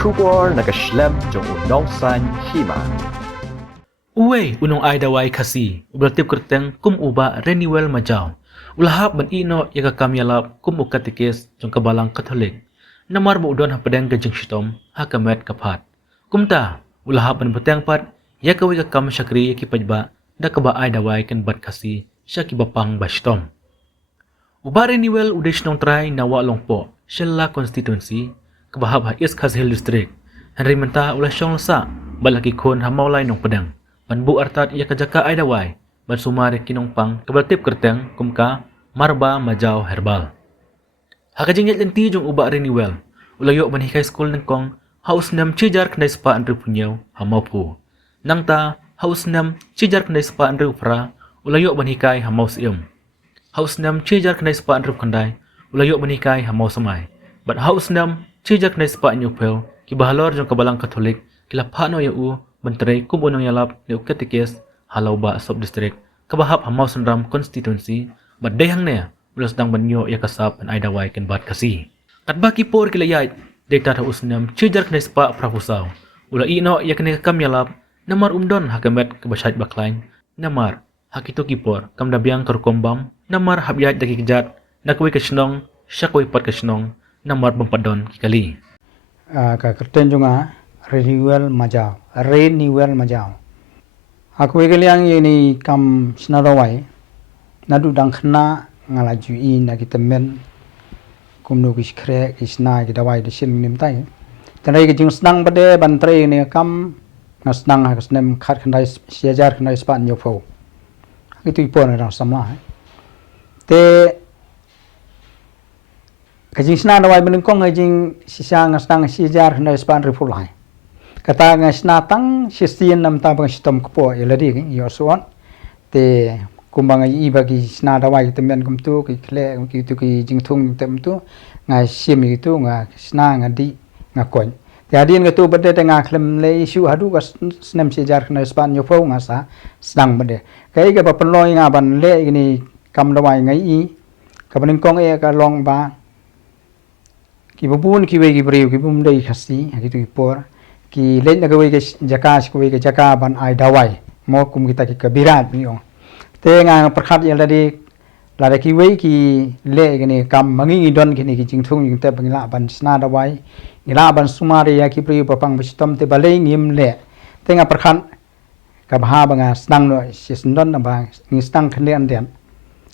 Kubor nakaslem jong unong san hima. Uwe unong ay daway kasi, ublatip kerteng kum uba renewal majaw. Ulahap ban ino yaga kamyalap kum ukatikis jong kabalang Katolik. Namar mo udon hapadeng gajeng shitom hakamet kapat. Kumta, ulahap ban buteng pat, yakawi kakam syakri yakipajba da kaba ay daway kan bat kasi siya kibapang bashitom. Uba renewal uday sinong try na walong po, Shella constituency, kabahab ha East Khas Hill District. Henry menta ulah syong sa, balaki kon hamaulay nong pedang. Panbu artat iya kajaka ay daway, ban sumari kinong pang kabaltip kerteng kumka marba majaw herbal. Hakajingit lenti jong uba renewal, ulayo ban hikay school ng kong haus nam cijar kanday spa andri punyaw hamaw po. Nang ta haus nam cijar kanday spa andri upra, ulayo ban hikay hamaw siyom. Haus nam cijar kanday spa andri kanday, ulayo ban hikay hamaw samay. But haus nam cijar kanday spa nyupel, kibahalor jong kabalang Katolik, kilapano yu bantray kubunong yalap ni ukatikis halaw ba sub district kabahap hamaw sandram constituency badayhang na ulas dang banyo yakasap an ay daway kan bat kasi kat baki por kilayait data ta usnam cijar kanay spa prahusaw ula ino yakni kamyalap namar umdon hakamet kabasyat baklain namar hakito kipor kamdabyang karukombam namar habyat daki kejat nakwi kasnong syakwi pat kasnong namar bampadon kikali ka kerten junga renewal majau aku egeliang ini kam snarawai nadu dangkhna ngala jui na kitemen kumnu kiskre kisna kidawai de sil nimtai tanai ke jing snang bade bantre ni kam ngasnang ha kasnem khat khandai siajar khandai span nyofo itu ipon ra samla te kajing sna dawai benengkong kajing sisa ngasnang siajar khandai span rifulai kata ngasna tang sistien nam ta bang sistem kepo yeladi yo suan te kumbang i bagi sna dawai temen kumtu ki kle ki tu ki jingthung temtu ngai sim itu nga sna ngadi ngakon jadi ngatu bede te ngaklem le isu hadu ka snem sejar na span yo fo ngasa snang bede kai ga papenloi nga ban le ini kam dawai ngai i ka baning kong e ka long ba ki bubun ki we ki briu ki bum dei khasi gitu por ki len na gawe ke jaka ban ai dawai mo kum kita ki kabirat ni ong te nga perkhat ya ladi la ki we ki le gini kam mangi don kini ki jingthung ning te bangila ban sna dawai ila ban sumari ya ki pri papang bistom te balei ngim le te nga perkhat ka bha banga snang no sisndon na ba ni stang khne anden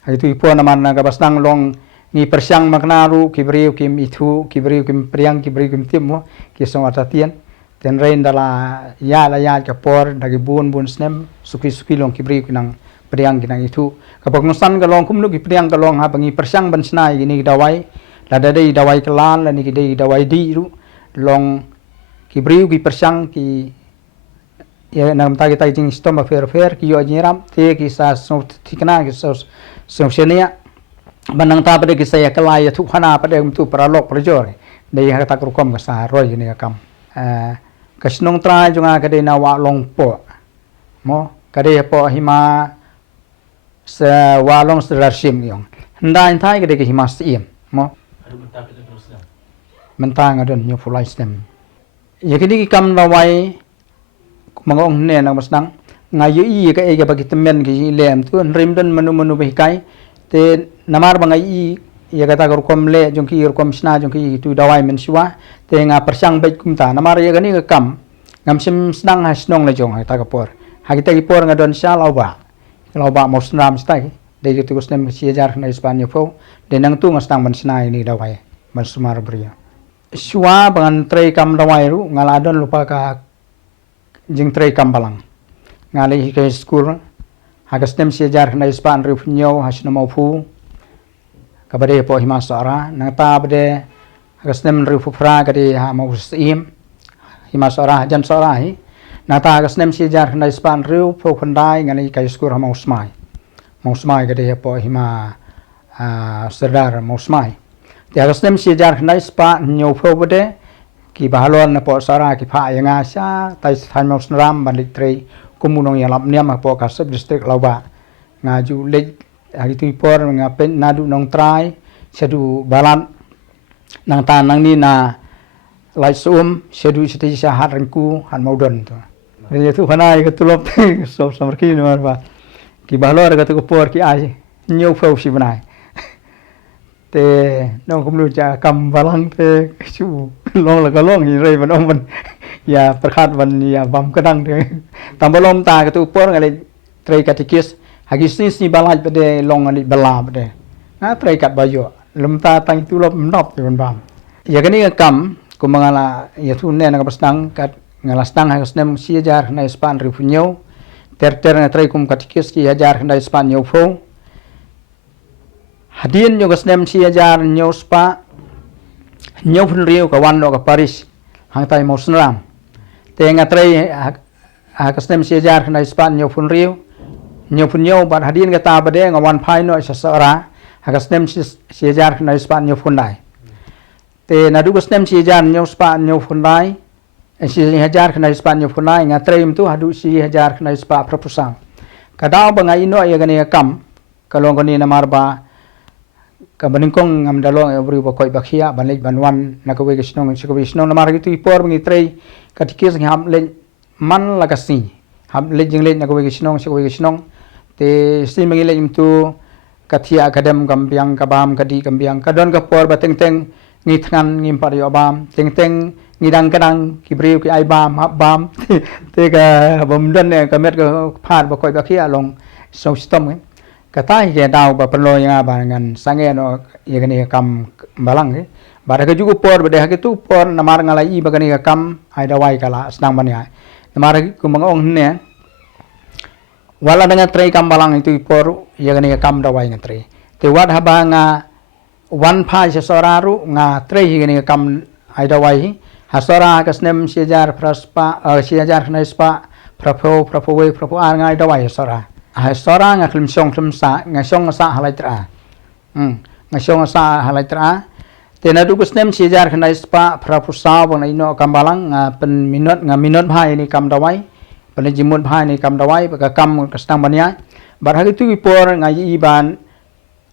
ai tu ipo na man na ka basnang long ni persyang maknaru ki briu kim itu ki briu kim priang ki briu kim timo ki sawatatian ten rain dala ya la ya ka por dagi bun snem suki long kibri kinang priang kinang itu kapag nusan ka long kumnu ki priang ka long ha bangi persyang ban snai gini dawai la dai dawai kelan la ni dai dawai di ru long kibri ki persyang ki ya nam ta kita jing stom fair ki yo jiram te ki sa so tikna ki so senia banang ta pade ki saya kelai tu khana pade tu paralok projor dai ha ta krukom ka sa roi ni kam kasnong tra junga kade na wa long po mo kade po hima sa wa long strashim yong ndai thai kade ki hima sim mo mentang adon nyu fulai stem yakini ki kam lawai mangong ne nang masnang ngayu i ka e ga bagi temen ki lem tu rimdon manu be kai te namar bangai i ya kata kom le jong ki kom sna jong ki tu dawai men siwa te nga persang bet kumta namar ya gani kam ngam sim snang ha snong le jong ta ka por ha kita ki por ngadon sha lauba mo snam stai de tu ko snem siajar na Spanya fo de nang tu ngastang ban sna ini dawai ban sumar bria siwa bangan trei kam dawai ru ngaladon lupa ka jing trei kam balang ngali ke school ha ka snem siajar na Span ru nyo ha snamo fu kabade po hima sara nang ta bade gasnem ru fufra kadi ha mau sim hima sara jan sara hi na ta gasnem si jar na Span ru fo khandai ngani kai skur ha mau smai kadi po hima serdar mau smai ti gasnem si jar na Spa nyo fo bade ki bahalon na po sara ki pha yanga sha tai than mau snram bandit trei kumunong yalap niam po ka sub district lauba ngaju le hari tu ipor ngapen nadu nong trai sedu balan nang tanang ni na lai sum sedu siti sahat rengku han maudon tu dia tu panai ke tulop so samarki ni marba ki balor ke tu por ki ai nyau fau si banai te nong kum lu cha kam balang te chu long la ka long ni rei ban ong ban ya perkhat ban ya bam kadang te tam balom ta ke tu por ngali trei katikis hagis ni balaj bade long ani bala bade na trei kat bayo lum ta tang tu lop nop te ban bam ya kani kam ku mangala ya tu ne na pasnang kat ngala stang ha snem si jar na span ri punyo ter na trei kum katikis ki jar na span yo fo hadin yo snem si jar nyo spa nyo pun riu ka wan no ka paris hang tai mo snram te nga trei ha snem si jar na span nyo pun riu nyo pun nyo ban hadin ka ta bade nga wan phai no sa sara ha snem si jar na span nyo pun dai te na du snem si jar nyo spa nyo pun dai si hajar kena span nyo pun dai nga trei tu hadu si hajar kena spa propusang kadao ba nga ino ya gani kam kalong gani na marba ka baningkong ngam dalong every ba koi bakhia banlej banwan na ko we gisnong na mar gitu ipor ngi trei katikis ngam len man lagasi ham lejing len na ko we gisnong te si mangi len tu kathia kadam gambiang kabam kadi gambiang kadon ka por ba teng teng ngi than ngi par yo bam teng teng ngi dang kadang ki briu ki ai bam hab bam te ka bom don ne ka met ka phat ba koi bakhia long so stom kata ke dau ba perlo yang ba ngan sange no ye gani kam balang ke ba ka jugo por ba de tu por namar ngalai ba gani kam ai da wai kala senang ban ya namar ku mangong ne wala dengan trei kam balang itu por ye gani kam da wai ngatri te wat ha ba nga wan pha se soraru nga trei ye gani kam ai da wai ha sora ka snem sejar praspa sejar khnaspa prapo we prapo ar ngai da wai sora ha sora nga klim sa nga song sa halai tra nga song sa halai tra te na du snem sejar khnaspa prapo sa bon ino kam balang nga pen minut bhai ni kam da wai pen jimut bhai ni kam da wai ka kam ka stang bania bar ha tu por nga yi ban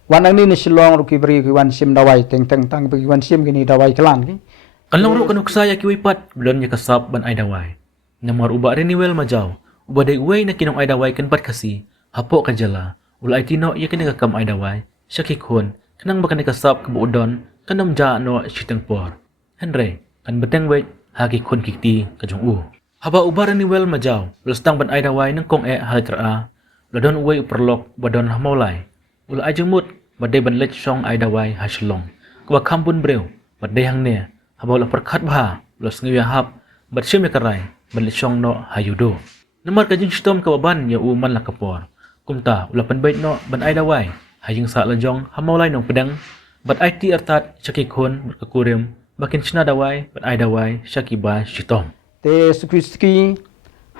wanang ni silong ru ki bri ki wan sim da wai teng teng tang ki wan sim gini da wai klan ki Kanlong ro kanuk saya ki wipat belon nya kasap ban ai dawai. Namar uba renewal majau. Uba dai uway na kinong ai dawai kan pat kasi. Hapo ka jala. Ulay tino ya kini kam ai dawai. Syakikon kanang baka ni kasap kabuudon kanam ja no sitang por. Henry kan beteng wait haki kon kikti kajong u. Haba uba renewal majau. Lustang ban ai dawai nang kong halitra. Ladon uway uperlok badon hamaulay. Ulay jengmut badai ban lech song ai dawai haslong. Kwa kampun brew badai hang ne. Habaw la perkhat bha los ngi hab bat sim karai ban lechong no hayudo namar ka jing stom ka ban ya u man la kapor kumta ula pan bait no ban ai dawai haying sa lajong hamaulai nong pedang bat ai ti artat chakikon berkakurem bakin chna dawai bat ai dawai shakiba shitom te sukriski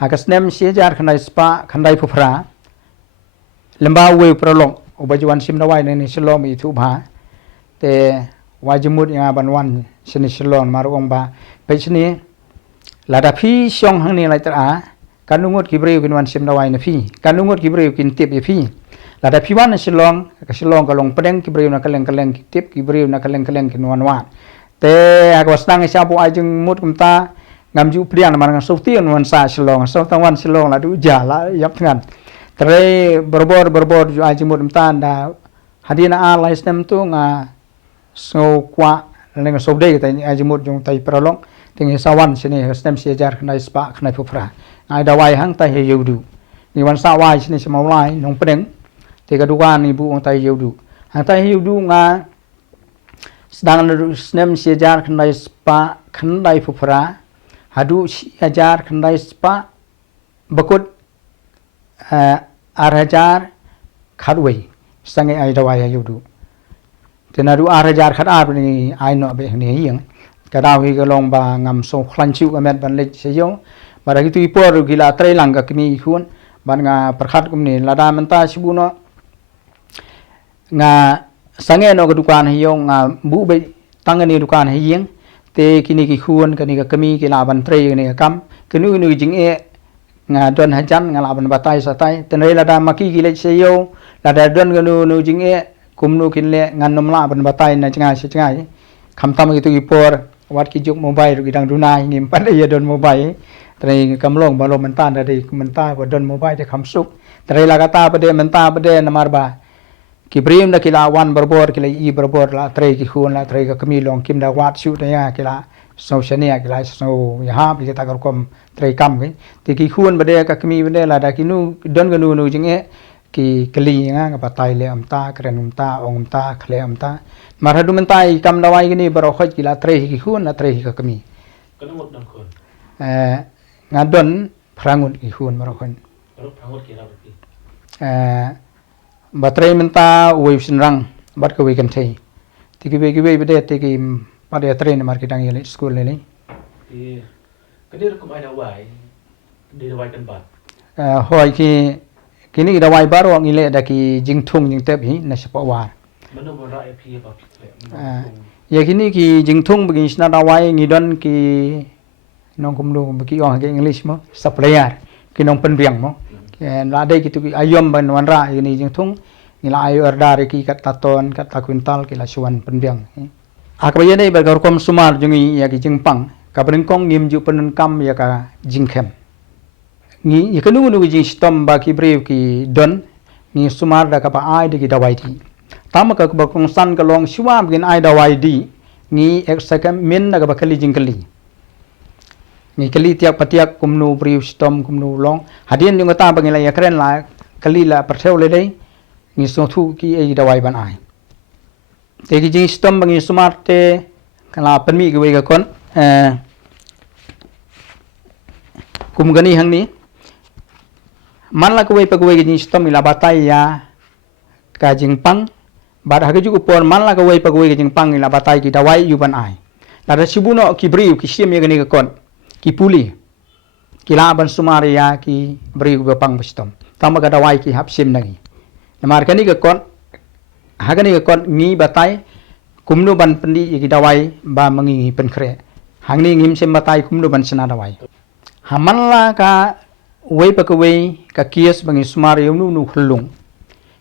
hakasnem sejar khnai spa khandai phufra lamba we prolong obajuan sim dawai ne silom i thu bha te wajimut yang banwan sini silon marung ba pe sini lada phi syong hang ni lai tra kanungut kibreu kinwan sim dawai na phi kanungut kibreu kin tip phi lada phi wan silong ka silong ka long pedeng kibreu na kaleng tip kibreu na kaleng kinwan wa te akwas tang sia bu ajeng mut kumta ngamju priang na marang softian wan sa silong so tang wan silong la du jala yap ngan tre berbor ju ajeng mut kumta da hadina a lai stem tu nga so kwa lenga so dei ta ajimut jong tai prolong tingi sawan sini stem sejar khnai spa khnai phufra ai dawai hang tai yudu ni wan sa wai sini semaulai nong pedeng te ka dukan ni bu ong tai yudu hang tai yudu nga sedang stem sejar khnai spa khnai phufra hadu sejar khnai spa bakut arhajar khadwei sangai ai dawai yudu tenadu arajar khat ar ni ai no be ni hiang kadaw hi galong ba ngam so khlan chu amet ban le seyo bara gitu ipor gila trei lang ka kini khun ban nga perkhat kum ni lada menta sibuno nga sange no ka dukan hiong nga bu be tangani dukan hiang te kini ki khun kani ka kami ki la ban trei ni ka kam kenu ni jing e nga don hajan nga la ban batai satai tenai lada maki ki le seyo lada don kenu jing e kumnu kinle ngan nomla ban batai na chengai chengai khamtam gitu ipor wat ki juk mobile gidang dunai ngim pada ya don mobile trai kamlong balom menta dari menta don mobile de kamsuk trai la kata pada menta pada namar ba ki brim da kila wan berbor kila i berbor la trai ki khun la trai ka kami long kim da wat shu da ya kila so shania kila so ya ha bi ta kom trai kam ki ti ki khun pada ka kami pada la da ki nu don ga nu jinge ki keli nga ka patai le amta kren amta ong amta khle amta marhadu mentai kam dawai gini baro khoj kila trai ki khun la trai ka kami Kanang dang kon. ngadon prangut ki khun baro khon Baru prangut kira berarti. batrai menta wei sinrang bat ka wei kan thei tiki wei bede tiki pada train mar kitang yele school ni Di kadir kum ada wai. Di wai kan bat. hoi ki kini da wai baro ngile da ki jingthung jingtep hi na sepa war Manu bon ra IP ba pikle. ya kini ki jingthung bagi sna da wai ngidon ki nong kum lu bagi ong ke english mo supplier ki nong penbiang mo la dai ki tu ayom ban wan ra ini jingthung ngila ayo ordar ki kat taton kat takwintal ki la suan penbiang akbaya nei bergar kom sumar jungi ya ki jingpang ka kong ngim ju penun kam ya ka jingkhem ni yakanu nu jing stom ba ki brev ki don ni sumar da ka pa ai de ki dawai ti tam ka ba kong san ka long siwam gin ai dawai di ni eksakam min na ka ba kali jingkali ni kali tiak patiak kumnu brev stom kumnu long hadin jung ta bangila ya kren la kali la pertheu le dei ni so thu ki ai dawai ban ai te ki jing stom bangi sumar te kala penmi ki we ka kon kum gani hang ni man la kuwe pagwe gi stom ila batai ya ka jingpang bar ha ju por man la kuwe pagwe gi jingpang ila batai ki dawai yu ban ai la da sibuno ki briu ki sim ye gani ka kon ki puli ki la ban sumaria ki briu be pang stom tama ka dawai ki hap sim nangi namar kani ka kon ha gani ka kon ngi batai kumnu ban pendi ki dawai ba mangi pen khre hang ni ngim sim batai kumnu ban sena dawai haman la ka wei pa ka wei ka kies bangi sumar yum nu khulung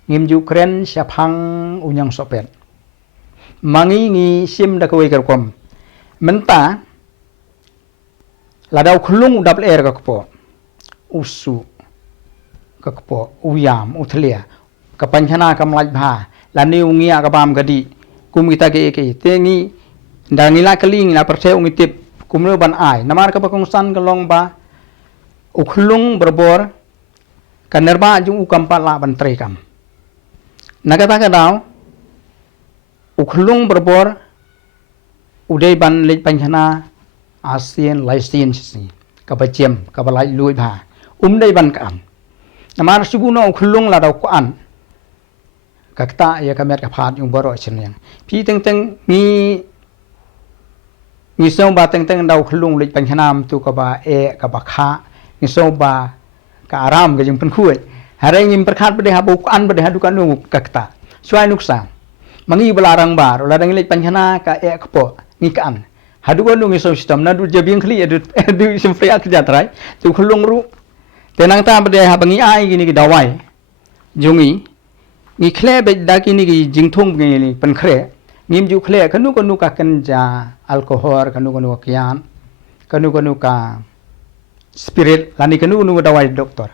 ngim ju kren syapang unyang sopet mangi ngi sim da ka wei ka kom menta la daw khulung dap er ka ko usu ka ko uyam uthlia ka panchana kam laj bha la niu ngia ka bam gadi kum kita ke tengi ndangila kaling la perse ungitip kumno ban ai namar ka pakong san ka long ba uklung berbor kanerba jung ukam pala ban trekam nagata ka daw uklung berbor udai ban le panchana ASEAN license ni ka bacem ka balai lui ba dai ban kam namar subuno uklung la daw ko an kakta ya kamet ka phat jung boro cheneng pi teng ni song ba teng daw uklung le panchana tu ka ba ka ba kha ni soba ka aram ga jing pen khuai hareng im perkhat bade habu an bade hadu kanu kakta suai nuksa mangi belarang bar la dang le panchana ka khpo ni ka an hadu kanu ngi so system na du jabing khli edu simfri ak jatrai tu khulung ru tenang ta bade habangi ai gini ki dawai jungi ni khle be da kini ki jingthong ngi ni pen khre ngim ju khle kanu ka kanja alcohol kanu kian kanu ka spirit lani kanu dawai doktor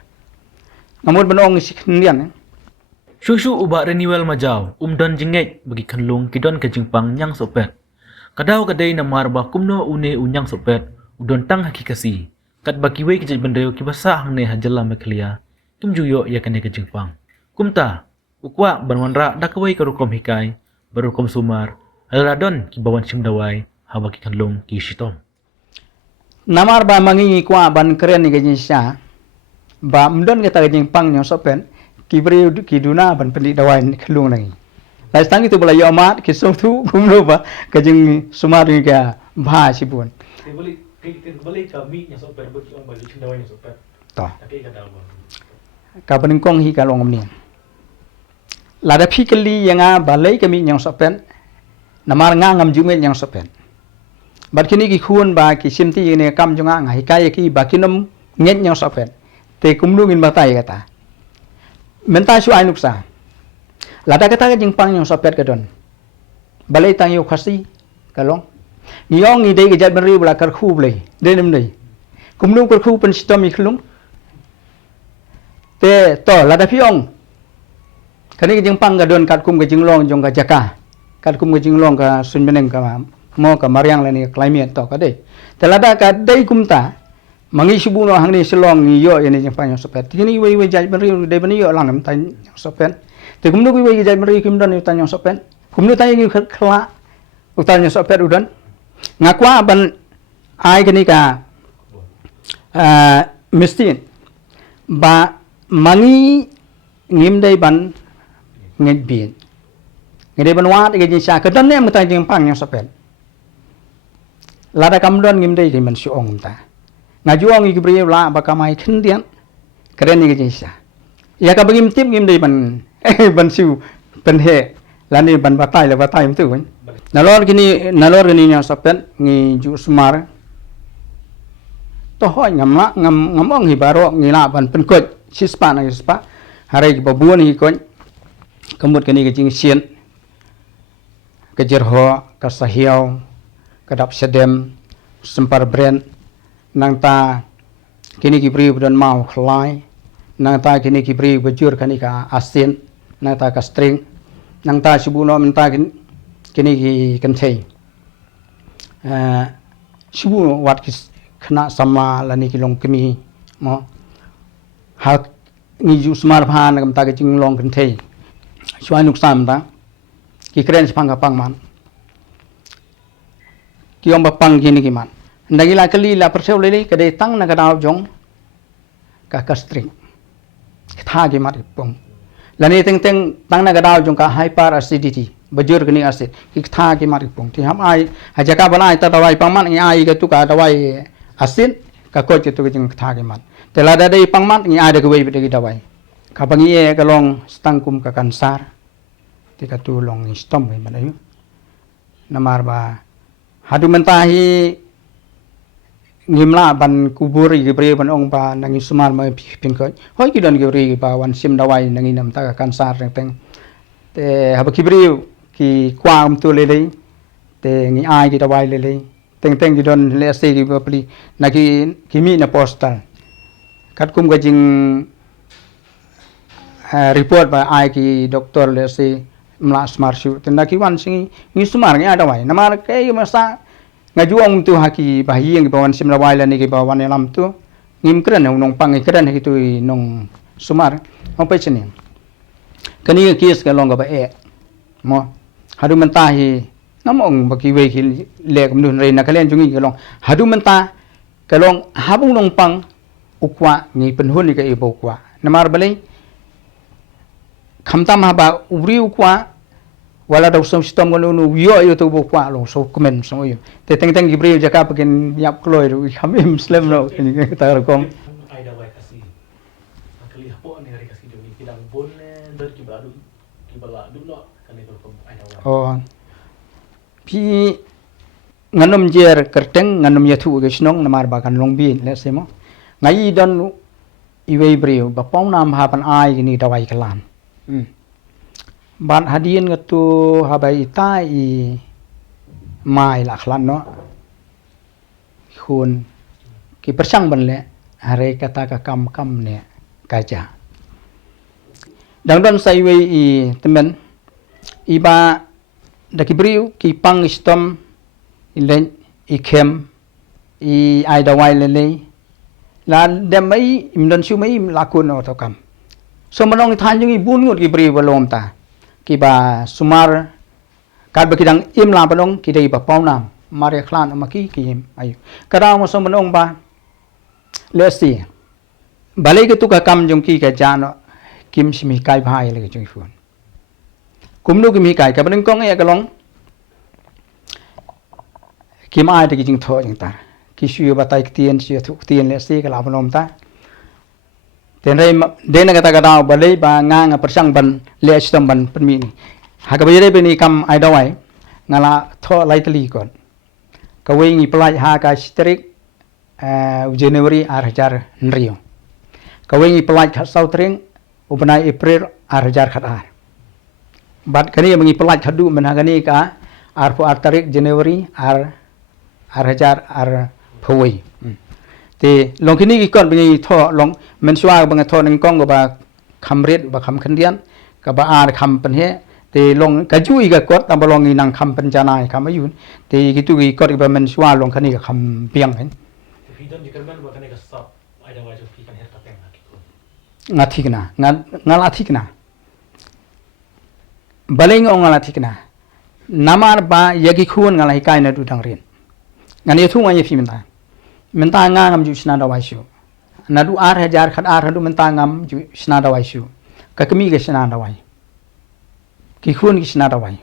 namun benong siknian Shushu uba renewal majau don jingek bagi kanlung kidon ke jingpang nyang sopet. Kadau kadai na marba kumno une unyang sopet udon tang hakikasi. Kat bagi wei kijaj bendeu ki basa hangne hajalla meklia. Tum juyo ya kane ke jingpang. Kumta ukwa banwanra dakawai karukom hikai barukom sumar haladon ki bawan simdawai hawa ki kanlung ki shitom. namar ba mangi kwa ban keren ni gajin sha ba mdon kita gajin pang nyong sopen kibri ki duna ban pendi dawai khulung nang lai stang itu bala yo amat ki so thu kumlo ba gajin sumar ni ka bha sibun Balik kami nya sopet bagi ong balik simdawai nya sopet. to Tapi kadau ba. ka ban kong hi ka long amni la da phikali yanga balai kami nyong sopen namar nga ngam jume nyong sopen bat kini ki khun ba ki simti ne kam junga ngai kai ki bakinom nget nyong sopen te kumnu ngin batai kata menta su ai nuksa lada kata ka jing pang nyong sopet ka don balai tang yo khasi kalong ngiyong ngi dei ke jat beri bela kar khu blei de nem dei kumnu kar khu pen sistem iklung te to lada piong kani ke jing pang ga don kat kum ke jing long jong ka jaka kat kum ke jing long ka sun beneng ka mo ka mariang la ni climate to ka dei te lada ka dei kum ta mangi subu no hang ni selong ni yo ye ni jing pang sopet kini we jat beri de bani yo lang nam tan sopet te kumnu we jat beri kim don tan sopet kumnu tan ni khla utan sopet udan ngakwa ban ai kini ka mistin ba mangi ngim dai ban ngit bin ngide ban wat ge jin sha ka dan ne mutai jing pang yang sopet lada kam don ngim dai man suong ta ngajuang gi bre la ba kamai khin dian keren ge jin sha ya ka bagim tip ngim dai ban ban siu ban he lani ban batai la batai mtu wen nalor gini yang sopet ngi ju smar to hoi ngamong hi baro ngila ban penkot sispa na sispa hari ki babuan hi kon kemut kini ke jing sien ke jerho ka sahiau kadap sedem sempar brand nang ta kini ki bri budan mau khlai nang ta kini ki bri bajur kani ka asin nang ta ka string nang ta sibuno menta kini ki kenthei sibuno wat ki khna sama lani ki long kemi mo hak ngi ju smar phan kam ta ke jing long kenthei suai nuk sam ta ki kren pang ka pang man ki om ba pang kini ki man ndagi la kali la perseu le ke de tang na ka daw jong ka string tha ki mat pong lani teng tang na ka daw jong ka hyper acidity bajur kini acid ki tha ki mat pong ti ham ai aja ka banai ta dawai pang man ngi ai ka tu ka dawai acid ka ko tu ke jing tha ki mat te la da dei pang man ngi ai de ke wei de ki dawai ka bangi e ka long stangkum ka kansar ti ka tu long stom mai manayu namar ba hadu mentahi ngimla ban kuburi ge bre ban ong ba nangi sumar mai pin ko hoi ki don ge ri ba wan sim dawai nangi nam ta ka kansar reng teng te haba ki bre ki kwam tu le dei te ngi ai ki dawai le le teng ki don le se ki ba pli na ki mi na postal kat kum ga jing report ba ai ki doktor le se mla smar shu tenda ki wan singi ngi sumar ngi ada wai namar ke masa ngajuang tu haki bahieng ki bawan simla wai la ni ki bawan lam tu ngim kren nong pang kren ki tu nong sumar on pe chini kani ki is ka long ba e mo hadu menta hi namong ba ki we ki le kum nun re na kalen jungi ki long hadu menta ka long habung nong pang ukwa ngi penhun ni ka e bokwa namar balai khamtam ha ba uri ukwa wala daw som sistem kono no yo yo to bokwa lo so komen so yo te teng gibril jaka pakin yap kloy ru khamim muslim no ni ta kom ai dawai kasi akali hapo ni hari kasi doni kidang bon ber ki bala du no kani ko ai dawai oh pi nganom jer kerteng nganom yathu ge snong namar ba kan longbin le semo ngai don iwei brio ba pong nam ha pan ai ni dawai kalan ban hadien ngatu habai tai mai la khlan no khun ki persang ban le hare kata ka kam ne kaja dang don sai wei I temen iba da ki briu ki pang stom ilen I kem I ai da wai le la dem mai imdon su mai lakun no to kam so manong than jung I bun ngut ki briu balom ta ki ba sumar kad ba kidang im la panong ki dei ba pau nam mare khlan ma ki im ayu kada mo so manong ba let's see balai ke tu ka kam jung ki ka jano kim simi kai bhai le jung phun kumnu ki mi kai ka ban kong e ka long kim ai de ki jing tho jing tar ki shu ba tai tien shu thu tien le si ka la panom ta ten rei dena kata kata balai ba nga persang ban le sistem ban penmi ni haka bayre beni kam ai dawai ngala tho lightly kon kawai ngi pelaj ha ka strik January 2000 nrio kawai ngi pelaj khat sautring ubenai April 2000 khat ar bat kani mengi pelaj khadu menagani ka ar pu ar tarik January ar hajar ar phoi te long kini ki kon bengi tho long men swa bang tho nang kong ba khamret ba kham khandian ka ba ar kham pen he te long ka ju i ga kot tam long i nang kham pen janai kham ayun te ki tu ki kot ba men swa long khani ka kham piang hen Hidon di kerman bukan yang stop ada wajah pikan her kapeng lagi. ngathikna ngal athikna baleng ong ngal athikna namar ba yagi khun ngal hi kai na du dang rin ngani thu ngai fi minta nga ngam ju sna da wai shu na du ar hajar khat ar du minta ngam ju sna da wai shu ka kami ge sna da wai ki khun ki sna da wai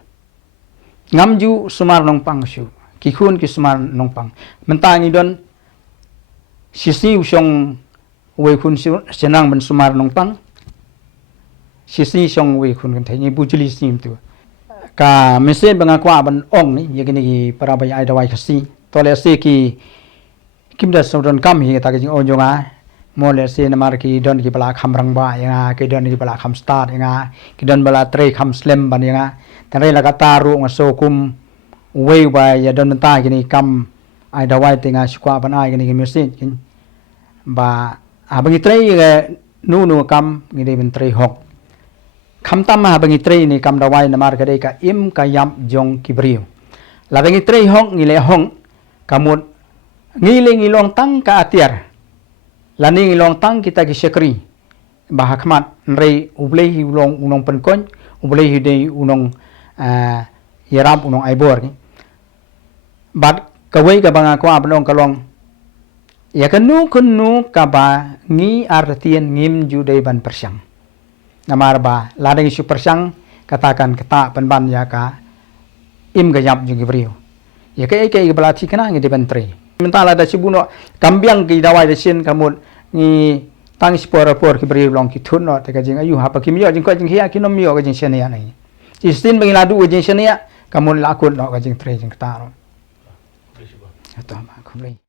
ngam ju sumar nong pang shu ki khun ki sumar nong pang minta ngi don sisi usong wei khun senang ben sumar nong pang sisi song wei khun kan thai bu juli sim tu ka mesen banga kwa ban ong ni yegini ki parabai ai dawai khasi to le se ki kimda sodon kam hi ta ki onjonga mo le se na mar ki don ki bala kham rang ba yanga ki don ki bala kham start yanga ki don bala tre kham slam ban yanga ta re la ka ta ru nga so kum wei ba ya don ta ki ni kam ai dawai tinga sikwa ban ai ki mesen kin ba abangi tre nu kam ngi de ben tre hok kham tam ma bangi tre ni kam dawai na mar ka de ka im ka yam jong ki briu la bangi tre hong ngi le hong kamut ngi le ngi long tang ka atiar la ni ngi long tang kita ki sekri ba hakmat nrei uble hi long unong pen kon uble hi de unong yaram unong aibor ni bat ka wei ka banga kwa banong ka long ya kanu ka ba ngi artien ngim ju de ban persyang namar ba ladang isu persang katakan kata penban ya ka im gayap juga beriu ya kai belati kena ngi dibentri minta la da sibuno kambiang ki dawai de sin kamut ni tang spora por ki beriu long ki thun no te ka jing ayu ha pa ki mio jing ko jing hia ki no mio ka jing senia nai istin bangi ladu jing senia kamun lakut no ka jing tre jing ta ro to ma khumlei